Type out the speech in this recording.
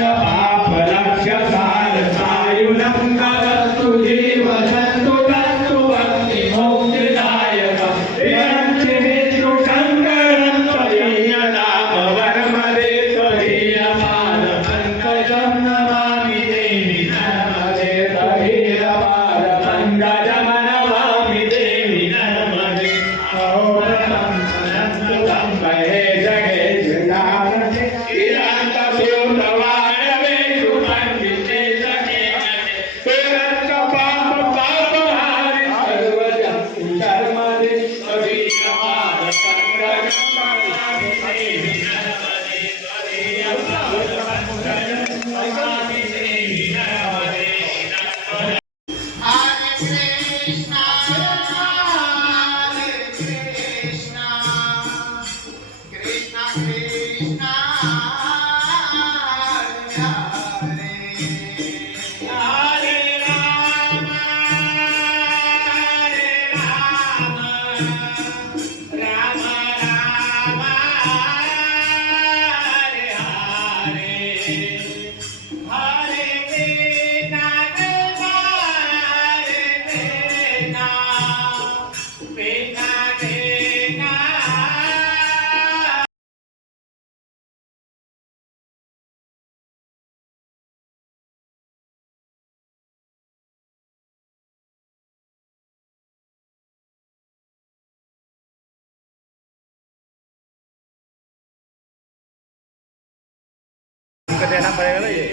पाप लक्ष सार सायुधं करतु जीवजन्तु तत्तु भक्ति मोक्षदायक विरंचि विष्णु शंकरं त्वदीय नाम वर्मदे त्वदीय पाद पंकजं नमामि देवी नर्मदे त्वदीय पाद पंकजं नमामि देवी नर्मदे अहोरतं सनन्तुतं महे जगेश जानते इरान्त सूतवाणवे सुमन्विते सखेनते तुरंत पाप पापहारि सर्वजन्तु शर्मदे त्वदीय पाद पंकजं नमामि देवी नर्मदे त्वदीय पाद पंकजं नमामि देवी नर्मदे नर्मदे Hare Krishna, Hare Krishna, Krishna Krishna, Hare Hare, Hare Rama, Hare Rama, Rama Rama, Hare Hare, Hare Krishna, Krishna Krishna, Krishna Krishna. देना पड़ेगा ना ये